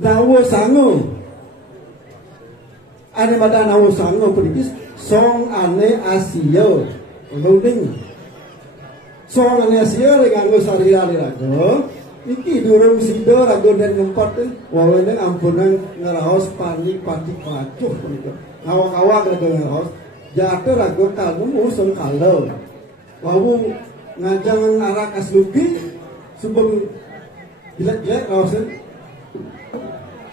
nawo sango ane mata nawo sango perikis song ane Asia loading song ane Asia dengan sarira rago iki durung sido rago dan ngempot wawane ampunan ngeraos panik patik pacuh gitu awak-awak rago ngeraos jatuh rago kalmu usung kalau wawu ngajang arak asluki subeng jelek-jelek raosin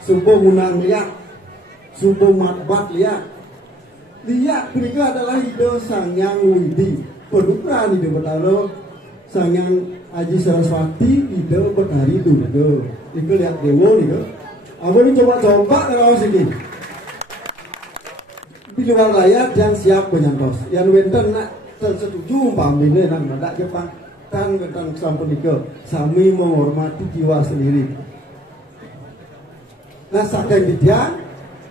subeng munang liat subeng matbat liat mereka adalah hidup Sangyang Widi penukuran hidup bertalo Sangyang Aji Saraswati hidup berhari dulu itu lihat dewo nih aku ini coba-coba raos ini di luar layar yang siap penyantos yang wenten nak tersetuju umpamanya nang mendak Jepang kan tentang sampurnika sami menghormati jiwa sendiri nah saking didiang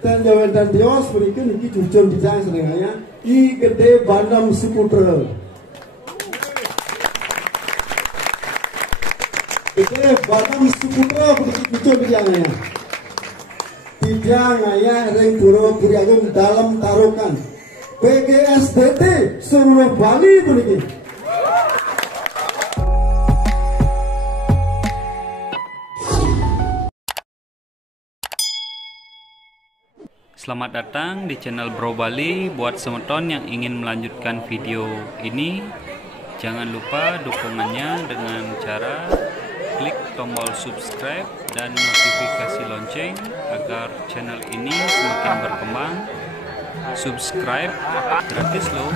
dan jawan dan tios berikan iki jujur dijang senenganya i gede Banam Suputra gede Banam Suputra berikan jujur dijangnya dijang ayah reng pura Puri Agung dalam tarukan PGSDT seluruh Bali berikan. Selamat datang di channel Bro Bali. Buat semeton yang ingin melanjutkan video ini, jangan lupa dukungannya dengan cara klik tombol subscribe dan notifikasi lonceng agar channel ini semakin berkembang. Subscribe gratis loh.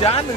chán rồi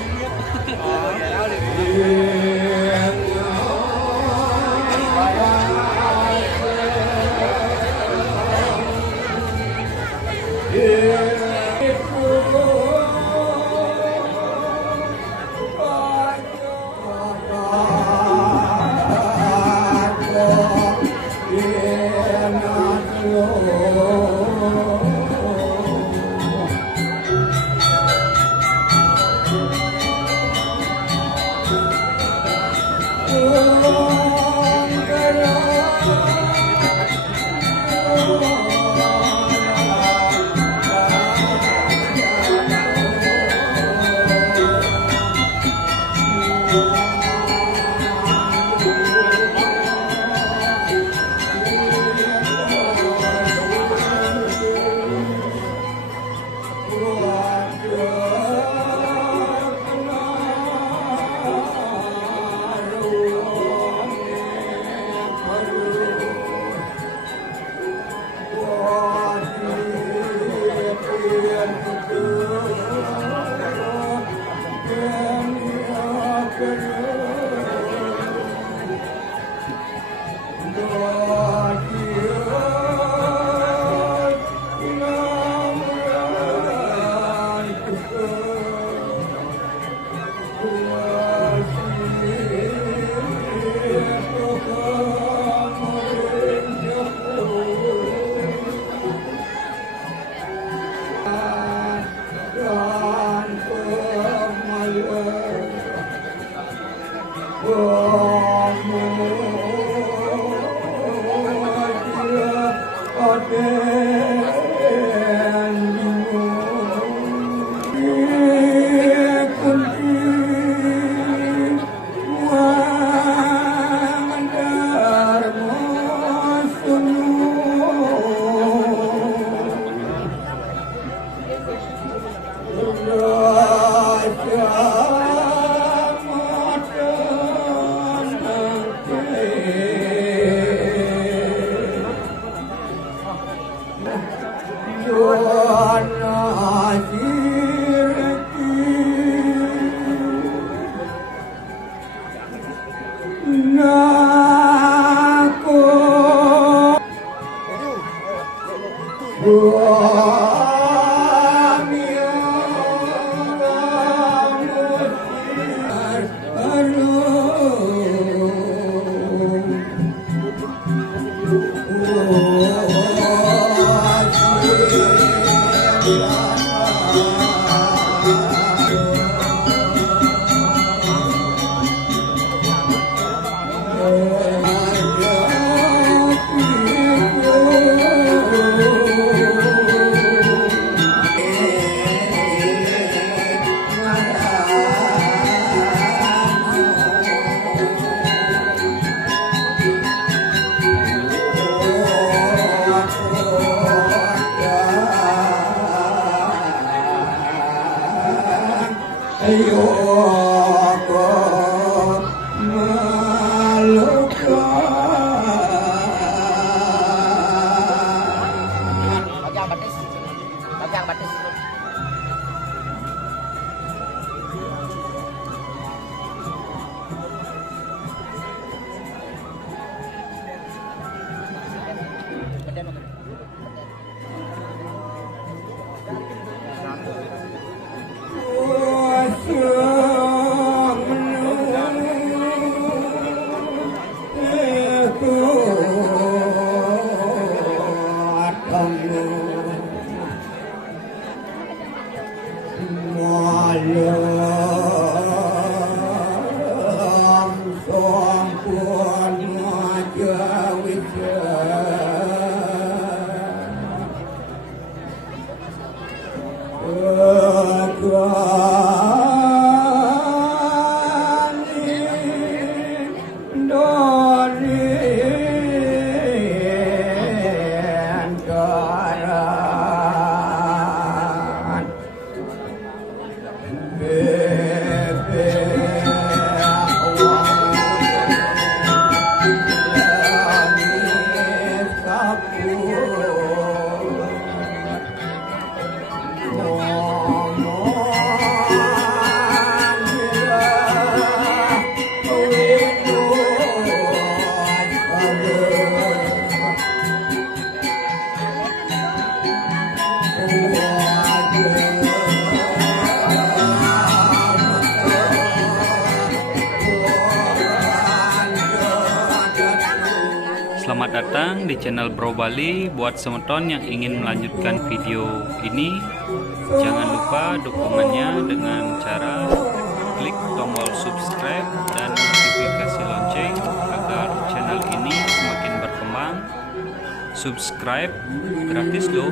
datang di channel Bro Bali. Buat semeton yang ingin melanjutkan video ini, jangan lupa dukungannya dengan cara klik tombol subscribe dan notifikasi lonceng agar channel ini semakin berkembang. Subscribe gratis loh.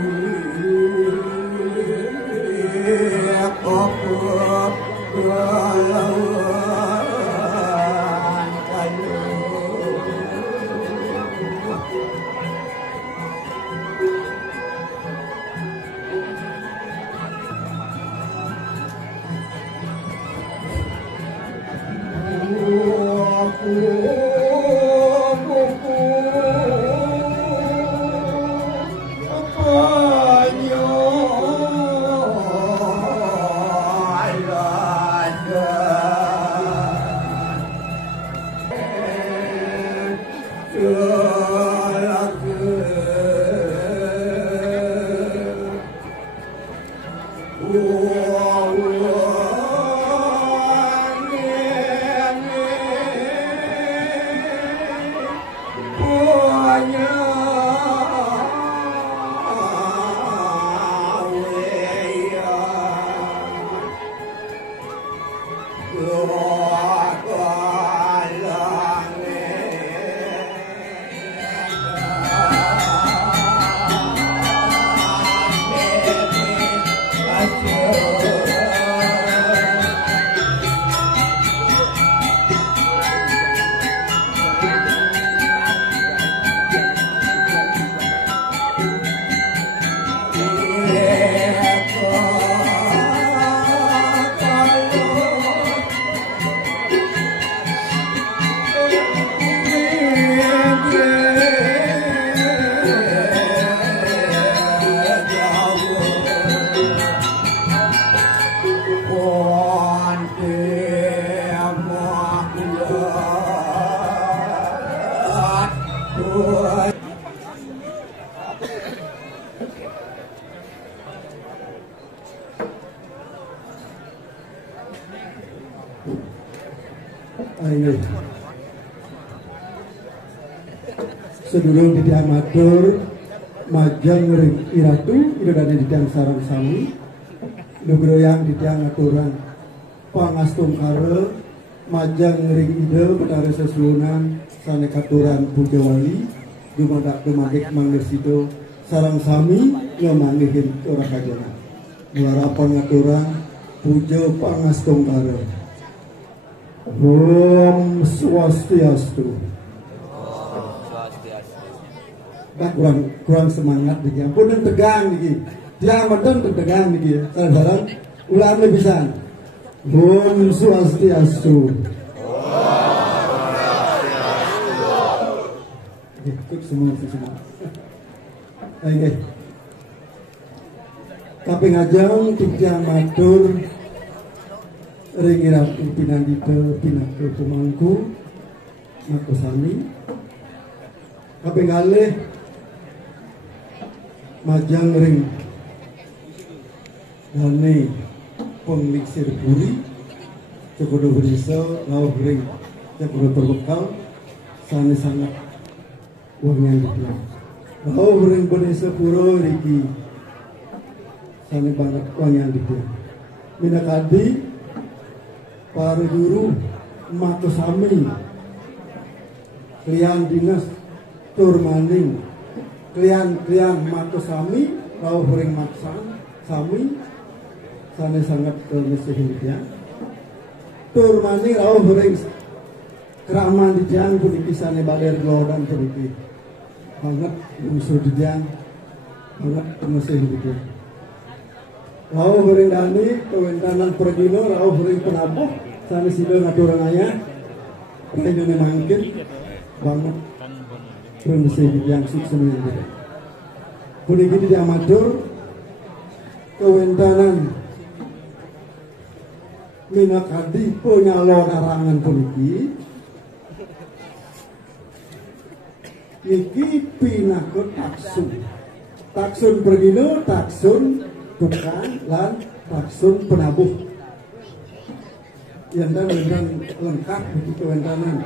Ayo, sedulur di amatur majang ring iratu idodane di tiang sarang sami dogroyang di tiang aturan pangastung kare majang ring ide betare sesuunan sane katuran puja wali dumadak dumadik manggesido sarang sami ngamanggihin ora kajana muarapan ngaturan puja pangastung kare. Om Swastiastu. Kurang semangat nih, ampun dan tegang nih, dia amat tegang nih, saudara, ulang lebih bisa. Om Swastiastu. Ikut semua. Oke. Kaping ajang tiang matur. Ringirat pinandita pinaka pemangku makosami kaping kalih majang ring dane pengliksir puri cokodo berisa lauh ring cokodo terbekal sane sangat wangnya gitu lauh ring berisa puro riki sane banget wangnya gitu minakadi para guru makosami klian dinas turmaning klian makosami rauh ring maksan sami sane sangat kelesihin dia turmaning rauh ring keraman di jang puniki sane baler glodan puniki banget unsur di jang banget kelesihin dia rauh ring dani kewentanan pergino rauh ring penabuh sane sida ngaturangaya rene mangkin banget promisi yang sukses menjadi puniki di amatur kewentanan minakadi penyalo narangan puniki niki pinakut taksun pergino taksun tukang lan taksun penabuh yang dan lengkap begitu wentanan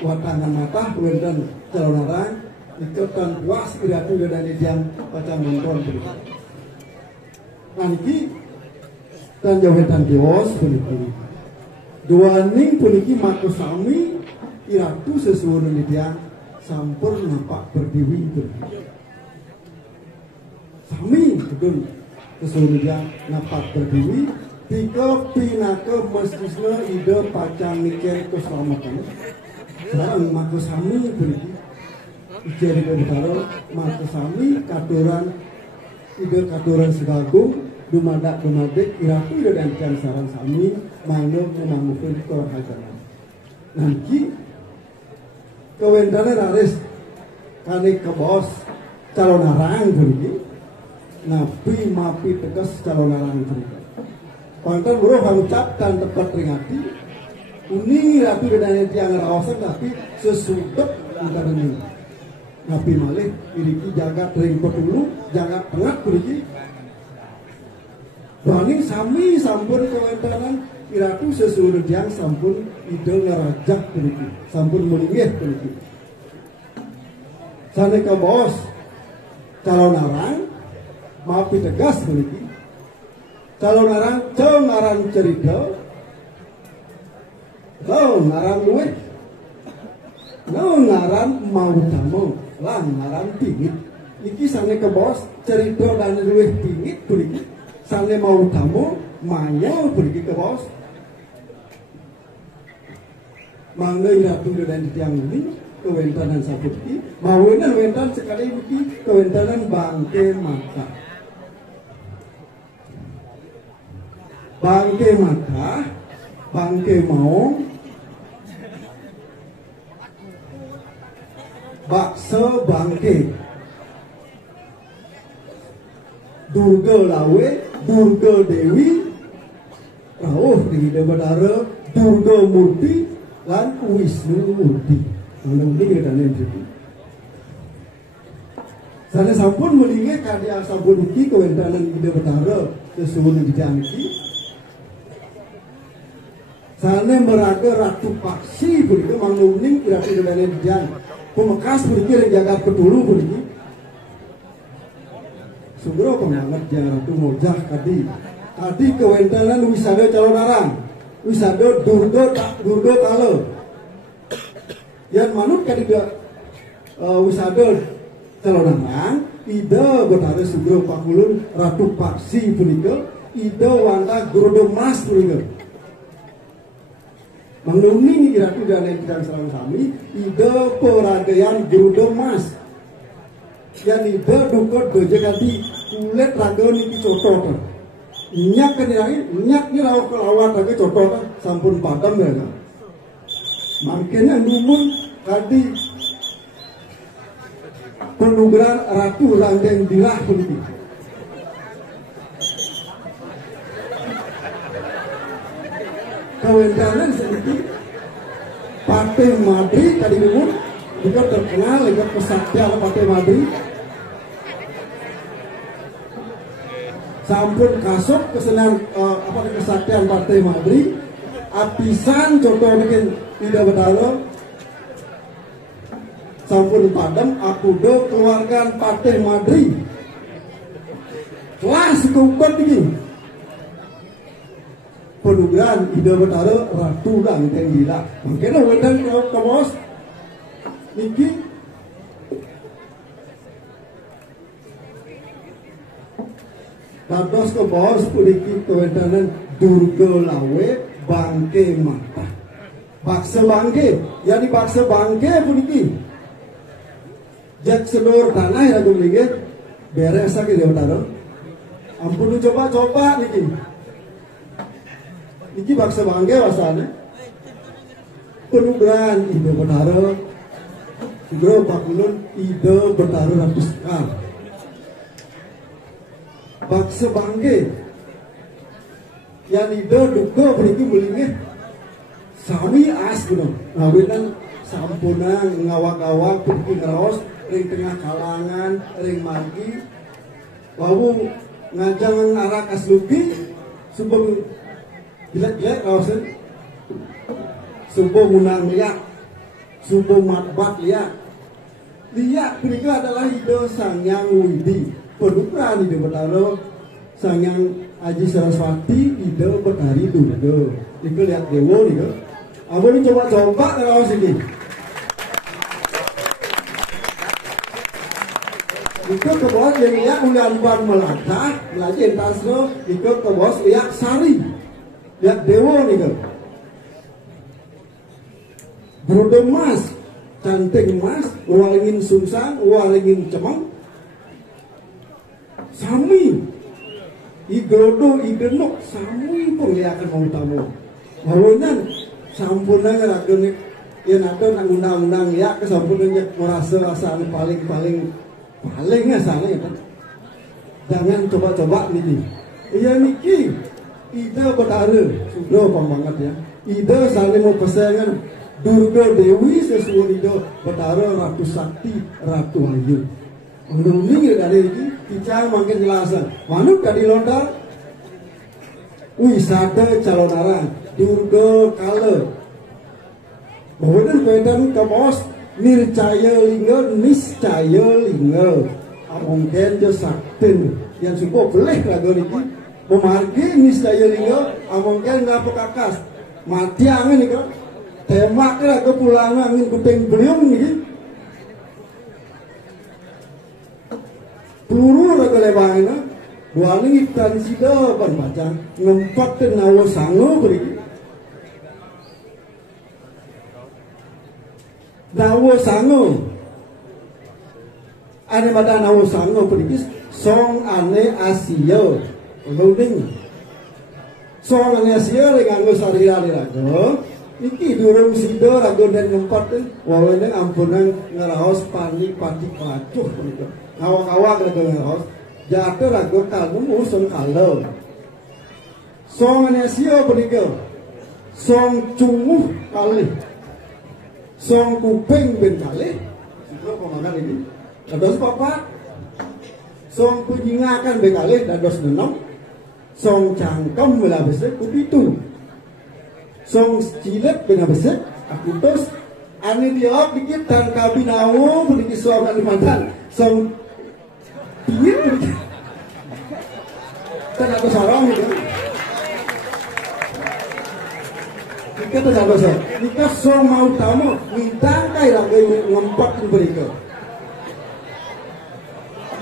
watangan mata wenten calon arang ikutan puas iratu dari jam pacang nonton begitu. Nanti dan jawetan dios begitu. Dua ning puniki mako sami iratu sesuatu dia sampur nampak berdiri begitu. Sami betul sesuatu dia nampak berdiri. Tiga pinaka mestisna ide pacang mikir keselamatan. Sekarang mako sami begitu. Jadi berbicara maka sami katuran ide katuran segagung dumadak iratu ide dan saran sami mangno memangupin kehajaran nanti kewendane raris kane ke bos calon arang begitu napi mapi tegas calon arang begitu pantan buruh mengucap dan tepat peringati uni ratu dan tiang rawasan tapi sesudah kita ini napi malih iriki jaga tering petulu jaga tengah iriki Bani sami sampun kewentanan iratu sesuatu yang sampun ide ngerajak iriki sampun melingih iriki sana ke bos calon arang maaf tegas iriki calon arang ngaran cerita ngaran luwih ngaran mau tamu lang ngaran pingit iki sane ke bos cerita dan luwih pingit begitu sane mau tamu mayo begitu ke bos mangga iratu dan tiang ini kewentanan saputi mawena wentan sekali iki kewentanan bangke mata bangke mau bakso bangke Durga lawe Durga dewi rawuh di Badara Durga murti lan Wisnu murti mudah-mudahan kita nentuki sana sampun melinge karya sampun iki kewentanan di Badara sesungguhnya di Janki sana meraga ratu paksi begitu mangluning kira-kira dari Janki pemekas berikir jagat ketulu begini sugro pengangat jangan ratu mojah tadi kewentanan wisada calon arang wisada durga kalo yang manut kadiga wisada calon arang ida betara sugro pakulun ratu paksi punika ida wanda grodo mas punika mengungi iratu dan yang serang kami ide peragayan grodo mas yang ide dukot dojekati kulit raga niki cotot nyak kenyain nyak ni lawa kelawat raga cotot sampun padam ya kan makanya numun tadi penugaran ratu langgeng dirah begitu kewentanan sedikit Partai Madri tadi numun juga terkenal dengan kesaktian Partai Madri sampun kasuk kesenang kesaktian Partai Madri apisan contoh mungkin tidak betara sampun padam aku do keluarga Partai Madri kelas keukuran begini penugaran ide betara ratu dan yang gila mungkin wedan ke bos niki dados ke bos puniki kewentanan durga lawe bangke mata baksa bangke yani baksa bangke puniki jak seluruh tanah ya gue lihat beres lagi dia betara ampun coba niki baksa bangke wasane penugaran ide betara sugro pakulun ide betara ratus kal baksa bangke yang ide duga beriki melingih sami as gitu ngawinan sampunang ngawak-ngawak pergi ngeraos ring tengah kalangan ring margi wawu ngajang arak asluki subeng jelek-jelek raosin subeng munang liat subeng matbat liat Lihat berikut adalah Ida Sangyang Widi, penukaran Ida Betara Sangyang Aji Saraswati, Ida Betari Durga. Itu lihat dewa nih kan. Apa ini coba-coba kalau sini. Itu ke bawah yang lihat ulian ban melata, belajar tasno, itu ke bawah lihat sari, lihat dewa nih kan. Berudung mas, cantik mas, waringin sungsang, waringin cemang, sami, igrodo, igenok, sami penglihakan mau tamu. Mahunan, sampunan rakyat yang ada nak undang-undang ya kesampunannya merasa rasanya paling sana ya kan. Jangan coba-coba nih. Iya niki, Ida Betara sudah banget ya. Ida saling mau pesangan Durga Dewi sesuai Ida Betara Ratu Sakti Ratu Ayu. Menuruni dari ini kita makin jelasan. Manuk dari lontar wisata calon arang Durga Kala. Bahwa pedan ke bos Nircaya Lingga, Niscaya Lingga. Mungkin jo saktin yang suka boleh lagu ini memargi Niscaya Lingga. Mungkin ngapa kakas mati angin ini kan. Temak lagu pulang angin kuting beliung ini. Peluru lagu lebangnya. Dua lagi tan sida baca ngempat nawa sango beri. Nawo sango ane mata nawo sango perikis song ane Asia loading song ane Asia dengan sarira rago iki durung sida rago dan ngempat wawene ampunan ngaraos panik pati pacuh perikis awak-awak rago ngaraos jatuh rago kalmu musung kalau song ane Asia perikis song cunguh kali song kuping ben kali itu pemakan ini dados papat song punjingakan ben kali dados 6 song cangkem bela besek kupitu song cilet ben besek aku tos ane diop dikit dan kabinawo berdiki song kalimantan song pingin berdiki dan aku sarong gitu. Kita tu sahaja sah. Jika so mau tamu, ngidang kaya lagi ngempet berika.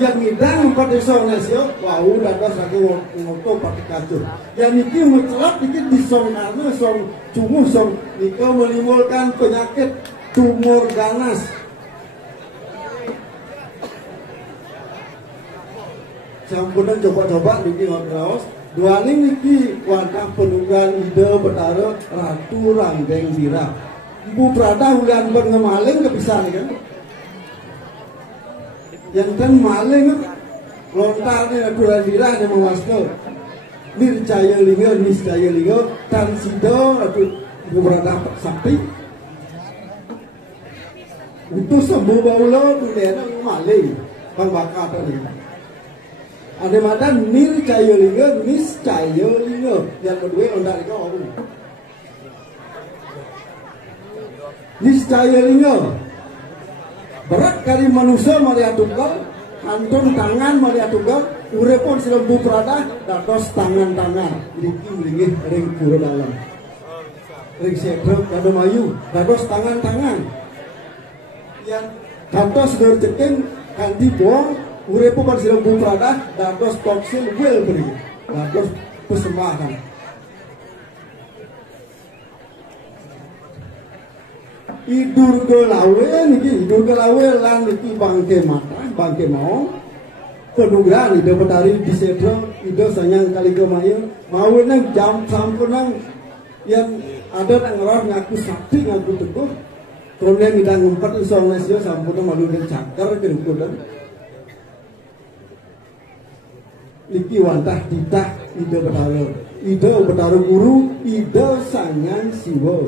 Yang ngidang ngempet di song nasio, wah udah das lagi ngotot pakai kacau. Yang niki mencelap dikit di song karena song cunguh song nika menimbulkan penyakit tumor ganas. Campuran coba-coba niki ngotot. Dua niki wadah penugaran Ida Betara Ratu Ranggeng Bira. Ibu Prada ulian ngemaling kepisah nih kan. Yang kan maling lontar nih Ratu Ranggeng Bira yang mewasno. Nircaya Lingga, Niscaya Lingga, Tan Sida Ratu Ibu Prada Sakti. Untuk sembuh baulo dunia maling bang bakal tadi. Ada mata Nircaya Lingga, Niscaya Lingga. Yang kedua lontar itu apa? Niscaya Lingga. Berat kali manusia melihat tunggal, kantong tangan melihat tunggal, urepon silambu prada, dados tangan-tangan, lingking ring pura dalam. Ring sedrek kado mayu, dados tangan-tangan. Yang kantos gerceking kanti bohong. Urepo pan silang prada dados toksil wel beri dados persembahan Idurga lawe niki Idurga lawe lan niki bangke mata bangke mau penugaran Ida Betari di Sedro Ida Sangyang Kaligomaya mau nang jam sampun yang ada nang ngeror ngaku sakti ngaku teguh kemudian kita ngempet isong lesio sampun malu dan cakar kerukudan niki wantah titah Ida Betara Guru Ida Sangyang Siwa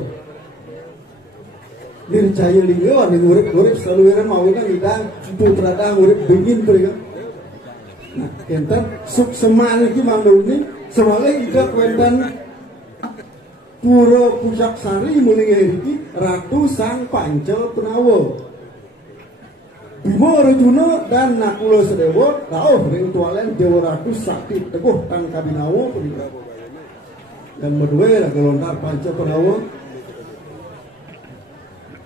Nircaya Lingga ane ngurip saluran mawina ngidang putrada ngurip bingin mereka. Nah, enten suk seman iki mandune semale Ida kuentan Pura Pucak Sari muling iki Ratu Sang Panca Penawa. Bimo Arjuna dan Nakula Sedewa rauh ring tualen Dewa Ratu Sakti Teguh Tang Kabinawa punika. Dan medue lah gelontar panca penawa.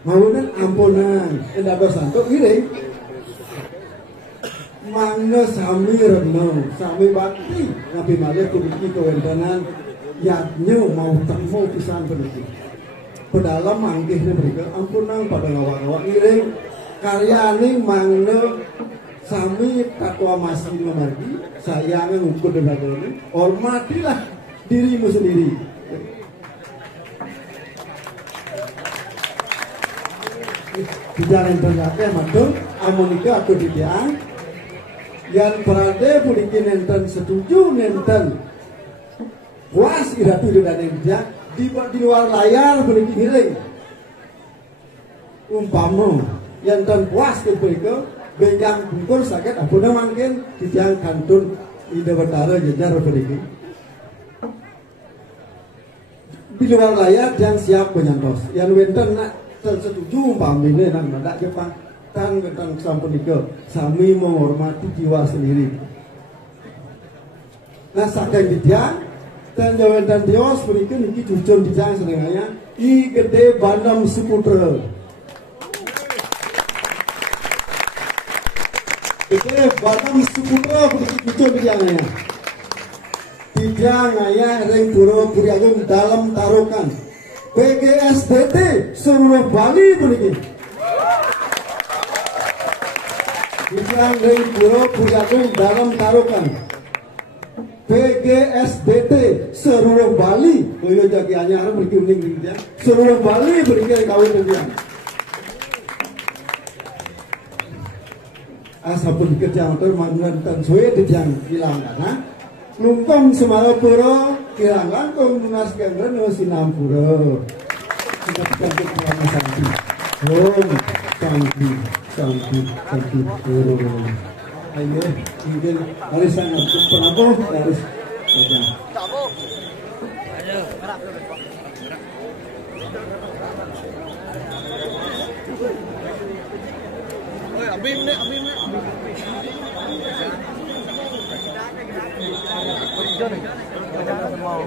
Maunan ampunan endaga santo iring. Mangga sami reno, sami bakti Nabi malih puniki kewentanan yatnyo mau temu pisan puniki. Pedalam manggihne mrika ampunan pada ngawak-ngawak iring karyane mangga sami katwa masih memargi sayange ngukur denagane hormatilah dirimu sendiri. Bicara ternyata matur amonika aku didiang yang berada puniki nenten setuju nenten puas iratu dan dia di luar layar puniki ngiring umpama yang ten puas ke puniki benjang bungkur sakit apuna mungkin didiang kantun ide betara jejar puniki di luar layar yang siap menyantos yang wenten nak setuju umpamine nang mendak Jepang tan tentang sampunika sami menghormati jiwa sendiri. Nah saking dijang dan jawan dan dios punika niki jujur dijang senenganya I Gede Bandam Suputra. Gede Bandam Suputra punika jujur dijangnya. Dijang ayah ring pura Puri Agung dalam tarukan. PGSDT seluruh Bali puniki. Dijang ring pura Puri Agung dalam tarukan. PGSDT seluruh Bali. Oh iya jagi anyar mriki uning dia. Seluruh Bali mriki kawin dia. Asapun kerjaan ter mangan tan suwe dijang ilang kana. Lumpung Semarapura kirang langkung munas gangren Sinampura. Kita cantik nama santi. Om santi santi Om. Ayo mungkin harus sangat penabuh harus saja. Ayo. Oi abim nih. Jangan mau.